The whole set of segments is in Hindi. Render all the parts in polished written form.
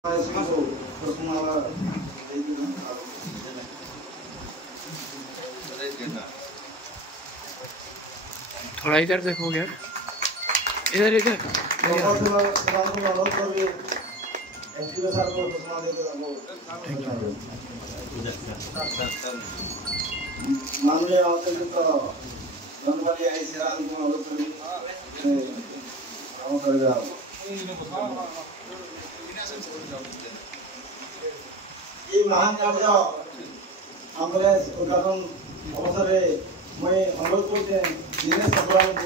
थोड़ा इधर देखो क्या, इधर इधर माननीय अत्यंत धन्यवाद ये महान कार्य एम्बुलेंस उद्घाटन अवसर मैं अनुरोध करते दिनेश सफरान को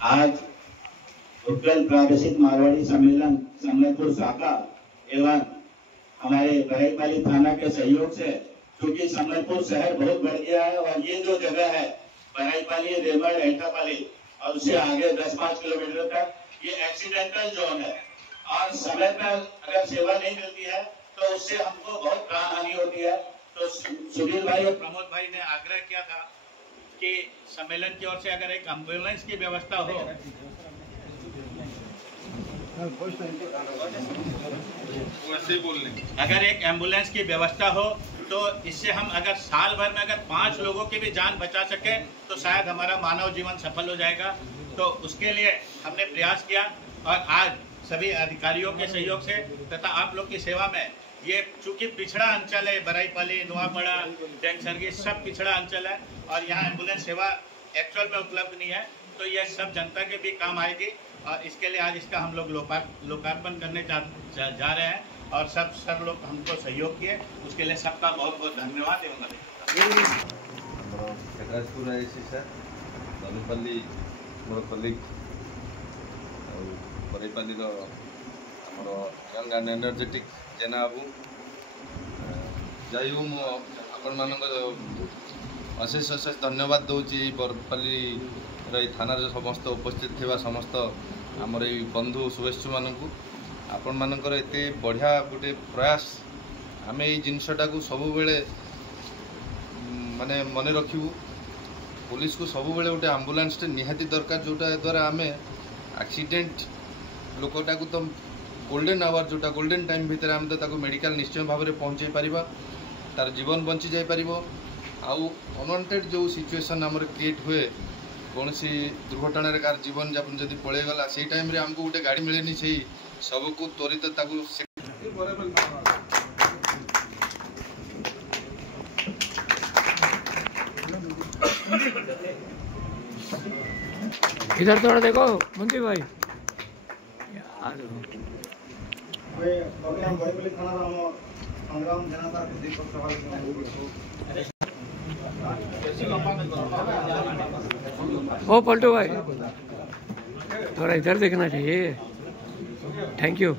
आज उत्कल प्रादेशिक मारवाड़ी सम्मेलन समयपुर शाखा एवं हमारे बरईपाली थाना के सहयोग से, क्योंकि समयपुर शहर बहुत बढ़ गया है और ये जो जगह है बरईपाली, रेमड़, एटापाली और उससे आगे 10-5 किलोमीटर तक ये एक्सीडेंटल जोन है और समय पर अगर सेवा नहीं मिलती है तो उससे हमको बहुत प्राण हानि होती है। तो सुधीर भाई और प्रमोद भाई ने आग्रह किया था कि सम्मेलन की ओर से अगर एक एम्बुलेंस की व्यवस्था हो, अगर एक एम्बुलेंस की व्यवस्था हो तो इससे हम अगर साल भर में अगर 5 लोगों की भी जान बचा सके तो शायद हमारा मानव जीवन सफल हो जाएगा। तो उसके लिए हमने प्रयास किया और आज सभी अधिकारियों के सहयोग से तथा आप लोग की सेवा में, ये चूंकि पिछड़ा अंचल है, बरईपाली, नुआपड़ा, टेंगसरगी सब पिछड़ा अंचल है और यहाँ एम्बुलेंस सेवा एक्चुअल में उपलब्ध नहीं है, तो यह सब जनता के भी काम आएगी और इसके लिए आज इसका हम लोग लोकार्पण करने जा रहे हैं और सब लोग हमको सहयोग किए, उसके लिए सबका बहुत बहुत धन्यवाद एवं धनुपल्ली मोर कलिग बरईपाली यंग एंड एनर्जेटिक जेना बाबू जाई मु आपण अशेष अशेष धन्यवाद दूसरी बरईपाली थाना समस्त उपस्थित थिबा समस्त आमर ये बंधु शुभेच्छु मानू आपण मानकर एते बढ़िया गोटे प्रयास आम ये जिनसटा को सब बेले माने मन रखिबू। पुलिस को सब बेले गोटे एम्बुलेंस निहाती दरकार जोटा द्वारा आम एक्सीडेंट लोकटा को तो गोल्डन आवर जोटा गोल्डन टाइम भितर आम तो मेडिकल निश्चय भाव में पहुँचे पारिबा, तार जीवन बंची जाई पारिबो। आउ अनवांटेड जो सिचुएशन आमर क्रिएट हुए कौन सी दुर्घटना कार जीवन जापन जदि पलैगला से टाइम रे हमको गोटे गाड़ी मिलेनी से सबको त्वरित इधर थोड़ा देखो मंत्री भाई। ओ पलटू भाई थोड़ा इधर देखना चाहिए। Thank you.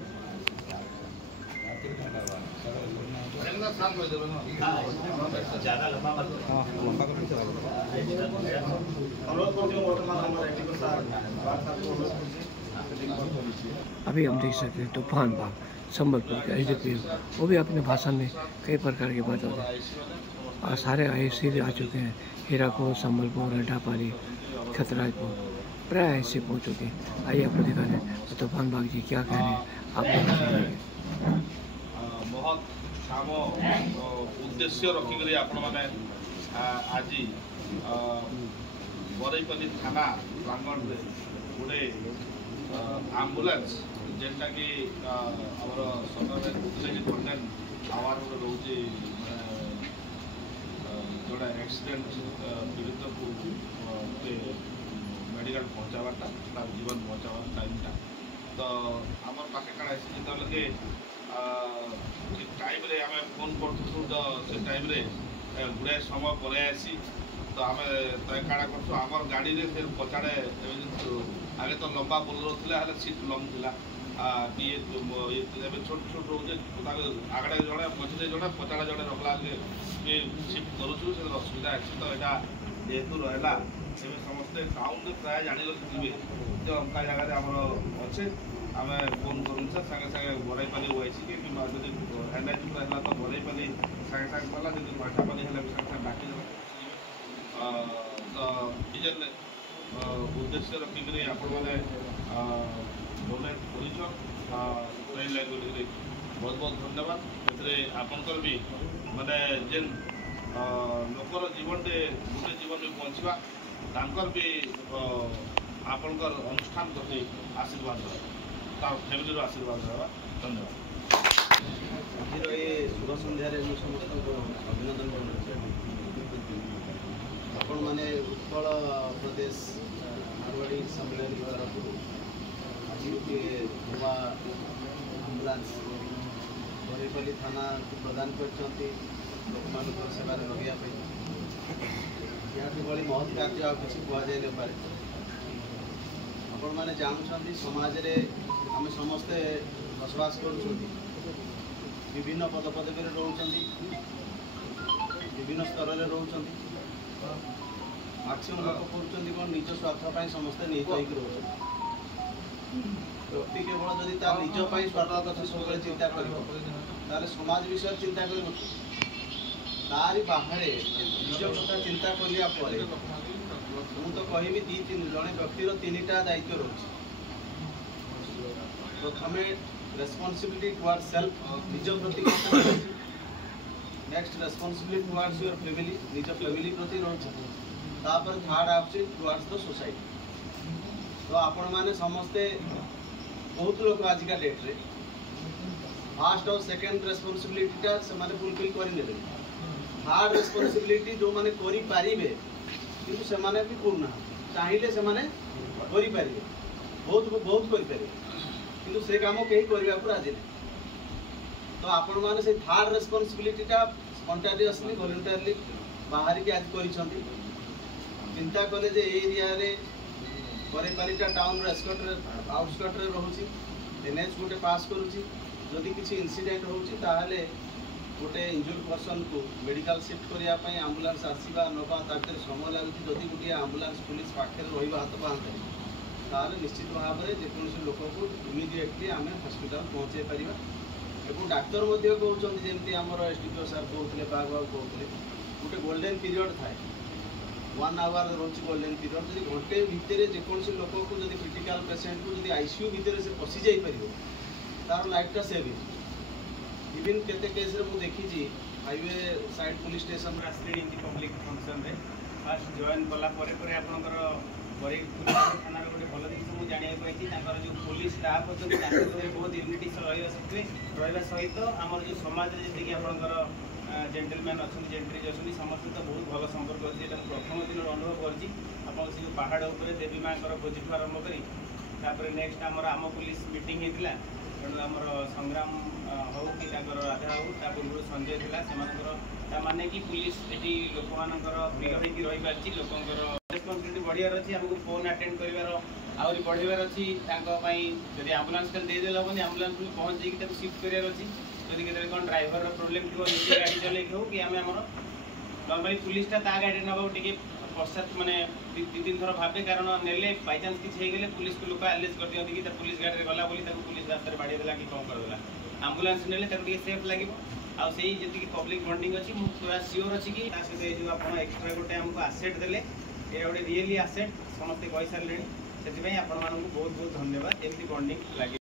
अभी हम देख सकते हैं तूफान बाग संबलपुर के एसडीपी, वो भी अपने भाषण में कई प्रकार की बात होती है और सारे ऐसे आ चुके हैं। हीरापुर, संबलपुर, एटापाली, खतराजपुर प्राय ऐसे पहुँच चुके हैं। आइए आपको दिखा रहे हैं तूफान बाग जी क्या कह रहे हैं आप। बहुत काम उद्देश्य रखिक आपण मैंने आज बरईपाली थाना प्रांगण में गोटे एम्बुलेंस जेनटा कि आमर सरकार कहते कि गोल्डन आवर गोटे रोचे जोड़ा एक्सीडेंट पीड़ित को मेडिकल पहुँचावाटा तार जीवन बचावा टाइमटा तो आमर पाखे काड़ा जो ठीक टाइम रे आम फोन करूँ तो से टाइम रे गुड़ाए समय पलि आसी तो आम काड़ा कर आमर गाड़ी से पचाड़े आगे तो लंबा बोलर था सीट लंग था छोट छोट रोचे आगड़े जड़े मझे जड़े पचाड़े जड़े रखला सिफ्ट करूँ से असुविधा अच्छी तो यहाँ जेहेतु रहा समस्ते टाउन प्राय जानी जो अंका जगह आम अच्छे आम फोन करूँ सागे सागे बरईपाली ओआईसी कि जब एनएच है तो बरईपाली सागे सागे गला जी उद्देश्य रखिक आपण मैंने डोनेट कर बहुत बहुत धन्यवाद। आपंकर भी माने जेन लोकर जीवन गोटे जीवन में बंचवा तांकर भी आपंकर अनुष्ठान प्रति आशीर्वाद रहा फैमिली आशीर्वाद रहा। धन्यवाद। आज ये शुभ सन्धार समस्त अभिनंदन कर आपण मैंने उत्कल प्रदेश मारवाड़ी सम्मेलन तरफ आज गोटे नुआ आम्बुलांस बरेपल्ली थाना प्रदान कर लोक सेवार लगे यहाँ भली महत् कार्य आ कि कहुई पारे। आपण मैंने जानते समाज रे आम समस्ते बसवास कर विभिन्न पदपदवी रोचंती विभिन्न स्तर में रोचंती मैक्सिमम लोक कर कौन निज स्वार्थपाई समस्ते निहित होकर रोच व्यक्ति केवल जदि तार निज स्वार्थ कथा सब चिंता कर समाज विषय चिंता कर तारी बाहर निज कथा चिंता करने मुझे तो कहबी दी तीन जड़े व्यक्तिर तीनटा दायित्व रोचे। प्रथम रेस्पॉन्सिबिलिटी टुवर्ड सेल्फ निज प्रति next responsibility towards your family निज फैमिली प्रति रोचे तापर third out towards the society. तो आपण मैंने समस्ते बहुत लोग आजिका डेट रे फर्स्ट और सेकेंड रेस्पॉन्सिबिलिटीटा से फुलफिल कर थर्ड रेस्पॉन्सिबिलिटी जो मैंने करि पारिबे किंतु से माने भी करना चाहिए से माने करि पारिबे बहुत बहुत करि पारिबे किंतु से काम कहीं करबा को राजी नहीं। तो आपण माने से थर्ड रेस्पॉन्सिबिलिटीटा स्पॉन्टेनियसली वॉलंटरली बाहर के आज करिसंती चिंता कले जे एरिया रे बरेपालीटा टाउन आउटस्कट रे रहउची एनएच गोटे पास करूची जदि किसी इंसिडेंट होउची ताहले गोटे इंजुर्ड पर्सन को मेडिकल शिफ्ट करने आम्बुलांस आसवा नवा ताकि समय लगुच जदि गोटे आम्बुलांस पुलिस पाखे हाथ पाते ताल निश्चित भाव में जेकोसी लोक को इमिडिएटली आम हस्पिटाल पहुँचे पारिबा। एवं डाक्तर कहते जमी आमर एसडीपीओ सार कहते बाग बाबू कहते गोटे गोल्डेन पीरियड थाए 1 आवर रोच गोल्डेन पीरियड जब घंटे भितर जेकोसी लोक को जब क्रिटिकल पेसेंट को जब आईसीयू भितर से पशि जापर तार लाइफटा सेव हो इवन केते केस रे मु देखी हाईवे साइड पुलिस स्टेशन आसली पब्लिक फंक्शन रे फास्ट जॉइन कला आपंकर बरे थाना गोटे भल जिन मुझे जाना पाई जो पुलिस स्टाफ अच्छे बहुत यूनिटी रहा सहित आमर जो समाज जी आपंकर जेंटलमैन अच्छा जेंट्रीज अच्छी समस्त तो बहुत भल संपर्क अच्छी प्रथम दिन अनुभव कर जो पहाड़ उपर देवी माँ भोजी ठू आरंभ कर नेक्स्ट आम पुलिस मीटिंग होता तेणु आमर संग्राम हो कि राधा हो पूर्व संजय था माने कि पुलिस ये लोक मानकर प्रिय होकर रही पार्टी लोकंर रेस्पॉन्सिबिलिटी बढ़ियार अच्छी आमको फोन अटेंड कर आहरी बढ़ेबार अच्छी जब आम्बुलांस खाली देदेल हेनी आम्बुलांस पहुँच जाइए सिफ्ट करार अच्छी जदि के कौन ड्राइवर प्रोब्लेम थी निजे गाड़ी चल कि आम नर्माली पुलिसटा ता गाड़ी नवा टे पश्चात मैंने दि तीन थर भावे कारण नेले बाईचान्स किसी होगले पुलिस को लोक आलेज कर दिखती कि पुलिस गाड़ी गला पुलिस रास्तार बाड़ी देला कि कौन करदेला आम्बुलांस ने सेफ लगे आई जी पब्लिक बॉन्डिंग अच्छी मुझे पूरा सियोर अच्छी कि सहित जो आप एक्सट्रा गोटे आमको आसेट देले ये गोटे रियली आसेट समस्ते कही सारे से बहुत बहुत धन्यवाद एमती बॉन्डिंग लगे।